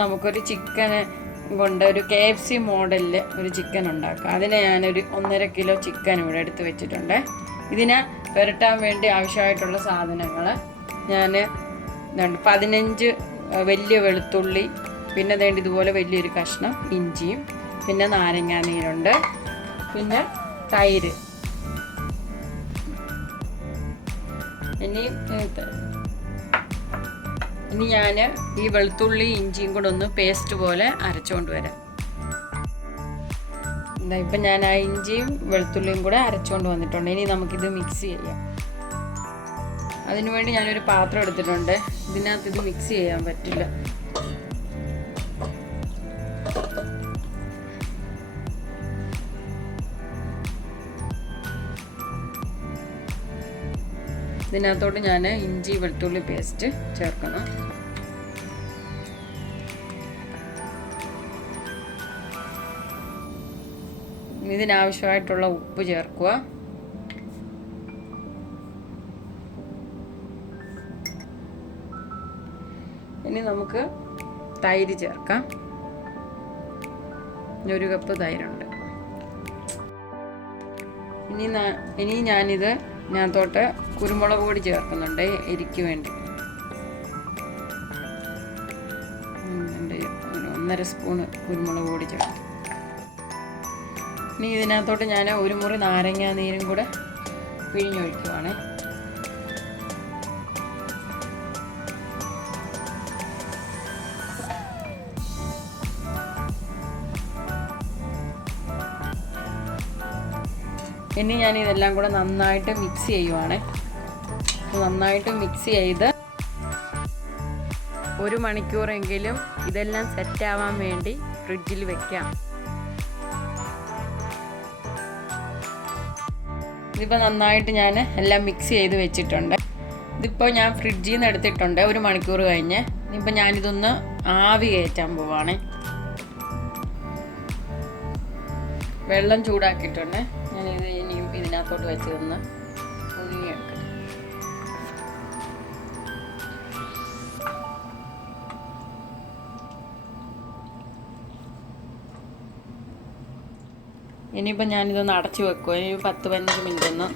നമുക്കൊരു ചിക്കന് കൊണ്ട് ഒരു KFC മോഡലിൽ ഒരു ചിക്കൻ ഉണ്ടാക്കാം. അതിന് ഞാനൊരു 1.5 കിലോ ചിക്കൻ ഇവിടെ എടുത്ത് വെച്ചിട്ടുണ്ട്. ഇതിനെ പുരട്ടാൻ വേണ്ടി ആവശ്യമായിട്ടുള്ള സാധനങ്ങൾ ഞാൻ 15 വലിയ വെളുത്തുള്ളി, പിന്നെ ഇതുപോലെ വലിയൊരു കഷ്ണം ഇഞ്ചിയും, പിന്നെ നാരങ്ങാ നീരുണ്ട്, പിന്നെ തൈര്. ഇനി ഞാൻ ഈ വെളുത്തുള്ളി ഇഞ്ചിയും കൂടെ ഒന്ന് പേസ്റ്റ് പോലെ അരച്ചുകൊണ്ട് വരാം. ഇപ്പം ഞാൻ ആ ഇഞ്ചിയും വെളുത്തുള്ളിയും കൂടെ അരച്ചുകൊണ്ട് വന്നിട്ടുണ്ട്. ഇനി നമുക്കിത് മിക്സ് ചെയ്യാം. അതിനുവേണ്ടി ഞാനൊരു പാത്രം എടുത്തിട്ടുണ്ട്. ഇതിനകത്ത് ഇത് മിക്സ് ചെയ്യാൻ പറ്റില്ല. ഇതിനകത്തോട്ട് ഞാൻ ഇഞ്ചി വെളുത്തുള്ളി പേസ്റ്റ് ചേർക്കണം. ഇതിനാവശ്യമായിട്ടുള്ള ഉപ്പ് ചേർക്കുക. ഇനി നമുക്ക് തൈര് ചേർക്കാം. 1 കപ്പ് തൈരുണ്ട്. ഇനി ഞാനിതിനകത്തോട്ട് കുരുമുളക് പൊടി ചേർക്കുന്നുണ്ട് എരിക്ക് വേണ്ടി. 1.5 സ്പൂണ് കുരുമുളക് പൊടി ചേർത്ത്. ഇനി ഇതിനകത്തോട്ട് ഞാൻ 1 മുറി നാരങ്ങാ നീരും കൂടെ പിഴിഞ്ഞൊഴിക്കുവാണ്. ഇനി ഞാൻ ഇതെല്ലാം കൂടെ നന്നായിട്ട് മിക്സ് ചെയ്യുവാണ്. നന്നായിട്ട് മിക്സ് ചെയ്ത് 1 മണിക്കൂറെങ്കിലും ഇതെല്ലാം സെറ്റാവാൻ വേണ്ടി ഫ്രിഡ്ജിൽ വെക്കാം. ഇതിപ്പോൾ നന്നായിട്ട് ഞാൻ എല്ലാം മിക്സ് ചെയ്ത് വെച്ചിട്ടുണ്ട്. ഇതിപ്പോൾ ഞാൻ ഫ്രിഡ്ജിൽ നിന്ന് എടുത്തിട്ടുണ്ട് 1 മണിക്കൂർ കഴിഞ്ഞ്. ഇനിയിപ്പോൾ ഞാനിതൊന്ന് ആവി കയറ്റാൻ പോവാണ്. വെള്ളം ചൂടാക്കിയിട്ടുണ്ട്. ഞാനിത് ഇനിയും ഇതിനകത്തോട്ട് വെച്ച് ഒന്ന് പുഴുങ്ങിയെടുക്കാം. ഇനിയിപ്പോൾ ഞാനിതൊന്ന് അടച്ചു വെക്കുക. ഇനി 10-15 മിനിറ്റ് ഒന്ന്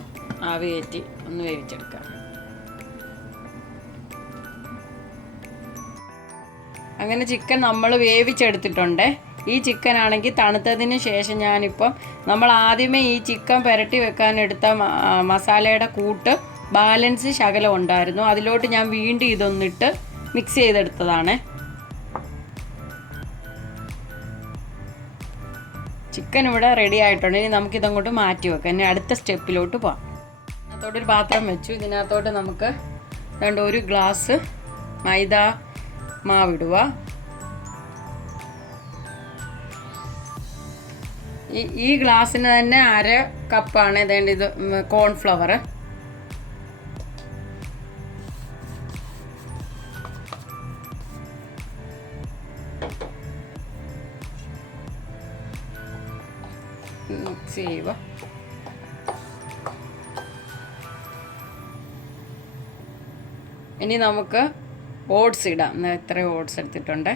ആവി കയറ്റി ഒന്ന് വേവിച്ചെടുക്കാം. അങ്ങനെ ചിക്കൻ നമ്മൾ വേവിച്ചെടുത്തിട്ടുണ്ട്. ഈ ചിക്കൻ ആണെങ്കിൽ തണുത്തതിന് ശേഷം ഞാനിപ്പം നമ്മൾ ആദ്യമേ ഈ ചിക്കൻ പുരട്ടി വെക്കാൻ എടുത്ത മസാലയുടെ കൂട്ട് ബാലൻസ് ശകലം ഉണ്ടായിരുന്നു. അതിലോട്ട് ഞാൻ വീണ്ടും ഇതൊന്നിട്ട് മിക്സ് ചെയ്തെടുത്തതാണ്. ചിക്കൻ ഇവിടെ റെഡി ആയിട്ടുണ്ട്. ഇനി നമുക്കിതങ്ങോട്ട് മാറ്റി വെക്കാം. ഇനി അടുത്ത സ്റ്റെപ്പിലോട്ട് പോകാം. ഇതിനകത്തോട്ടൊരു പാത്രം വെച്ചു. ഇതിനകത്തോട്ട് നമുക്ക് 1 ഗ്ലാസ് മൈദ മാവിടുക. ഈ ഗ്ലാസ്സിന് തന്നെ 1/2 കപ്പാണ് ഇത് കോൺഫ്ലവർ. മിക്സ് ചെയ്യുക. ഇനി നമുക്ക് ഓട്സ് ഇടാം. എത്ര ഓട്സ് എടുത്തിട്ടുണ്ട്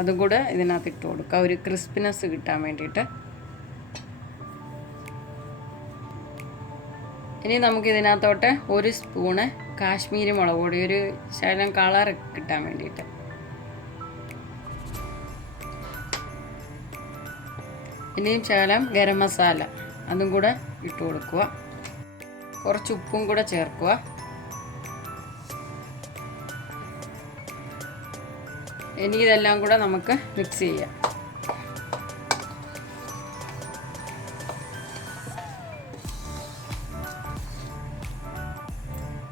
അതും കൂടെ ഇതിനകത്ത് ഇട്ട് കൊടുക്കുക, ഒരു ക്രിസ്പിനെസ് കിട്ടാൻ വേണ്ടിയിട്ട്. ഇനി നമുക്കിതിനകത്തോട്ട് 1 സ്പൂണ് കാശ്മീരി മുളക് പൊടി, ഒരു ശകലം കളർ കിട്ടാൻ വേണ്ടിയിട്ട്. ഇനിയും ശകലം ഗരം മസാല അതും കൂടെ ഇട്ട് കൊടുക്കുക. കുറച്ച് ഉപ്പും കൂടെ ചേർക്കുക. ഇനി ഇതെല്ലാം കൂടെ നമുക്ക് മിക്സ് ചെയ്യാം.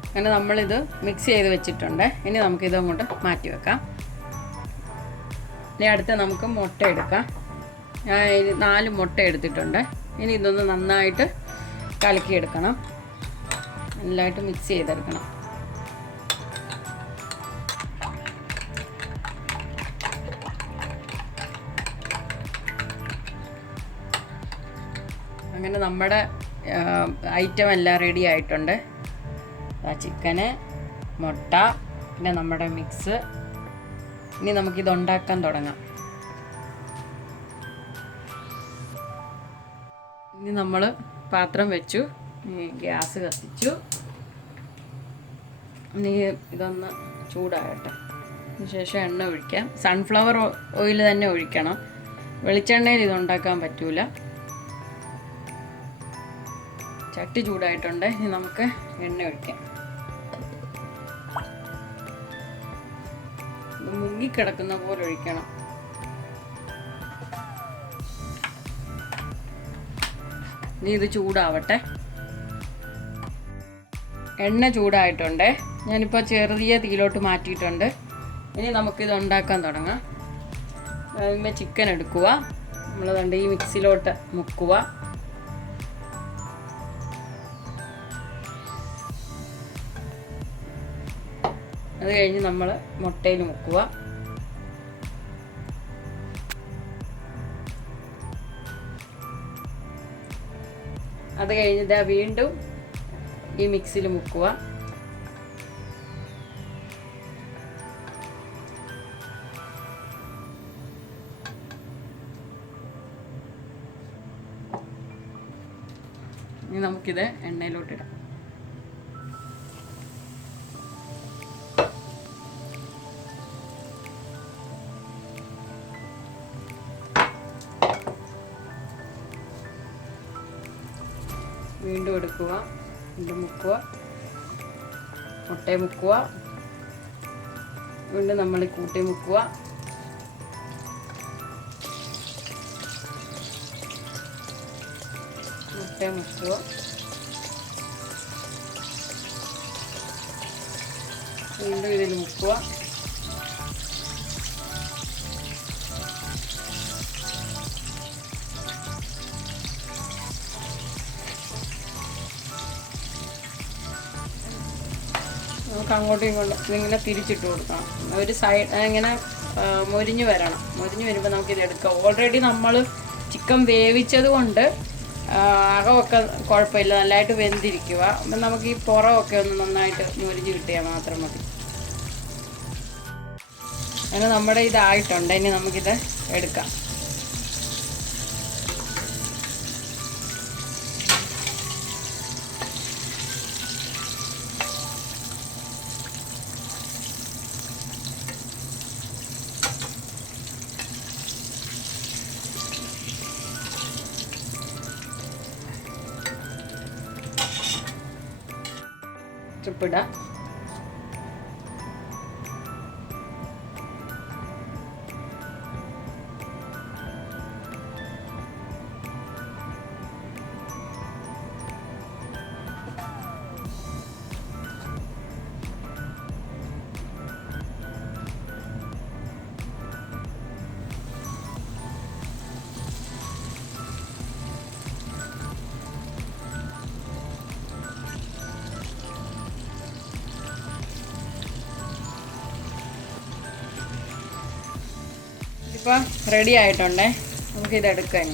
അങ്ങനെ നമ്മളിത് മിക്സ് ചെയ്ത് വെച്ചിട്ടുണ്ട്. ഇനി നമുക്കിത് അങ്ങോട്ട് മാറ്റി വെക്കാം. ഇനി അടുത്ത നമുക്ക് മുട്ട എടുക്കാം. ഞാൻ 4 മുട്ട എടുത്തിട്ടുണ്ട്. ഇനി ഇതൊന്ന് നന്നായിട്ട് കലക്കിയെടുക്കണം. നല്ലതായിട്ട് മിക്സ് ചെയ്തെടുക്കണം. അങ്ങനെ നമ്മുടെ ഐറ്റം എല്ലാം റെഡി ആയിട്ടുണ്ട്. ചിക്കന്, മുട്ട, പിന്നെ നമ്മുടെ മിക്സ് ഇനി നമുക്കിത് ഉണ്ടാക്കാൻ തുടങ്ങാം. ഇനി നമ്മൾ പാത്രം വെച്ചു, ഗ്യാസ് കത്തിച്ചു. ഇനി ഇതൊന്ന് ചൂടാകട്ടെ. അതിനുശേഷം എണ്ണ ഒഴിക്കാം. സൺഫ്ലവർ ഓയിൽ തന്നെ ഒഴിക്കണം, വെളിച്ചെണ്ണയിൽ ഇതുണ്ടാക്കാൻ പറ്റൂല. ചട്ടി ചൂടായിട്ടുണ്ട്. ഇനി നമുക്ക് എണ്ണ ഒഴിക്കാം. ഇത് മുങ്ങിക്കിടക്കുന്ന പോലെ ഒഴിക്കണം. ഇനി ഇത് ചൂടാവട്ടെ. എണ്ണ ചൂടായിട്ടുണ്ട്. ഞാനിപ്പോൾ ചെറിയ തീയിലോട്ട് മാറ്റിയിട്ടുണ്ട്. ഇനി നമുക്കിത് ഉണ്ടാക്കാൻ തുടങ്ങാം. അതിന്മേൽ ചിക്കൻ എടുക്കുക. നമ്മൾ ഈ മിക്സിയിലോട്ട് മുക്കുക. അത് കഴിഞ്ഞ് നമ്മൾ മുട്ടയിൽ മുക്കുക. അത് കഴിഞ്ഞ് ഇതാ വീണ്ടും ഈ മിക്സിയിൽ മുക്കുക. ഇനി നമുക്കിത് എണ്ണയിലോട്ടിടാം. വീണ്ടും എടുക്കുക, വീണ്ടും മുക്കുക, മുട്ടയെ മുക്കുക, വീണ്ടും നമ്മൾ കൂട്ടി മുക്കുക. മുട്ടയെ മുക്കുക, വീണ്ടും ഇതിൽ മുക്കുക. നമുക്ക് അങ്ങോട്ടും ഇങ്ങോട്ടും ഇതിങ്ങനെ തിരിച്ചിട്ട് കൊടുക്കണം. ഒരു സൈഡ് ഇങ്ങനെ മൊരിഞ്ഞ് വരണം. മൊരിഞ്ഞ് വരുമ്പോൾ നമുക്കിത് എടുക്കാം. ഓൾറെഡി നമ്മൾ ചിക്കൻ വേവിച്ചത് കൊണ്ട് അകമൊക്കെ കുഴപ്പമില്ല, നല്ലതായിട്ട് വെന്തിരിക്കുക. അപ്പം നമുക്ക് ഈ പുറമൊക്കെ ഒന്ന് നന്നായിട്ട് മൊരിഞ്ഞ് കിട്ടിയാൽ മാത്രം മതി. അങ്ങനെ നമ്മുടെ ഇതായിട്ടുണ്ട്. ഇനി നമുക്കിത് എടുക്കാം. ഉപ്പിടാം. ഇപ്പോൾ റെഡി ആയിട്ടുണ്ടേ. നമുക്കിതെടുക്കാം.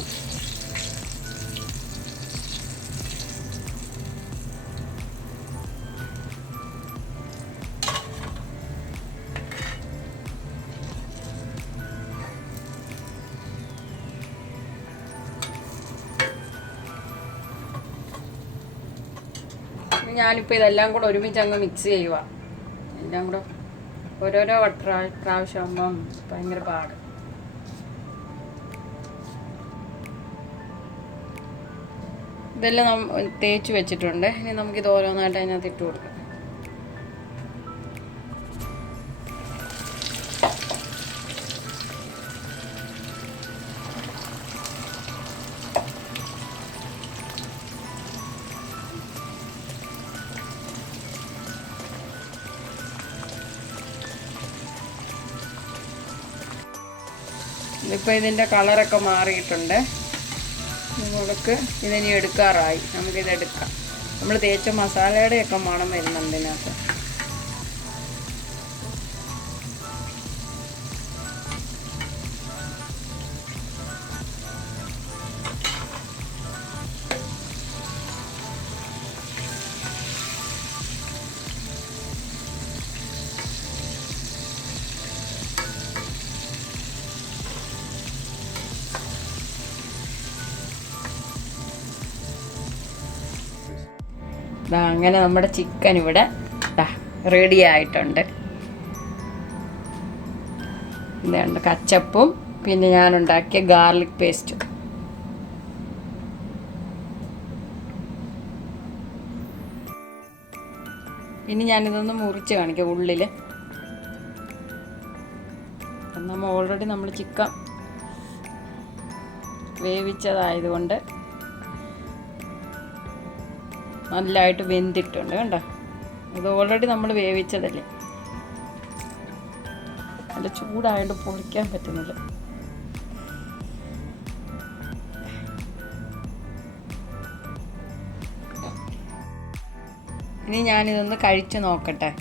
ഇനി ഞാനിപ്പോൾ ഇതെല്ലാം കൂടെ ഒരുമിച്ച് അങ്ങ് മിക്സ് ചെയ്യുക. എല്ലാം കൂടെ ഓരോരോ പ്രാവശ്യം ആകുമ്പം ഭയങ്കര പാട്. ഇതെല്ലാം തേച്ച് വെച്ചിട്ടുണ്ട്. ഇനി നമുക്കിത് ഓരോന്നായിട്ട് അതിനകത്ത് ഇട്ട് കൊടുക്കാം. ഇതിപ്പോൾ ഇതിൻ്റെ കളറൊക്കെ മാറിയിട്ടുണ്ട്. നമുക്ക് ഇതിനി എടുക്കാറായി. നമുക്കിതെടുക്കാം. നമ്മൾ തേച്ച മസാലയുടെയൊക്കെ മണം വരുന്നുണ്ട് ഇതിനകത്ത്. അങ്ങനെ നമ്മുടെ ചിക്കൻ ഇവിടെ റെഡി ആയിട്ടുണ്ട്. ഇതുണ്ട് കച്ചപ്പും പിന്നെ ഞാനുണ്ടാക്കിയ ഗാർലിക് പേസ്റ്റും. ഇനി ഞാനിതൊന്ന് മുറിച്ച് കാണിക്കാം ഉള്ളിൽ. ഓൾറെഡി നമ്മൾ ചിക്കൻ വേവിച്ചതായതുകൊണ്ട് നല്ലതായിട്ട് വെന്തിട്ടുണ്ട്. കണ്ടോ, ഇത് ഓൾറെഡി നമ്മൾ വേവിച്ചതല്ലേ. നല്ല ചൂടായതുകൊണ്ട് പൊളിക്കാൻ പറ്റുന്നില്ല. ഇനി ഞാനിതൊന്ന് കഴിച്ച് നോക്കട്ടെ.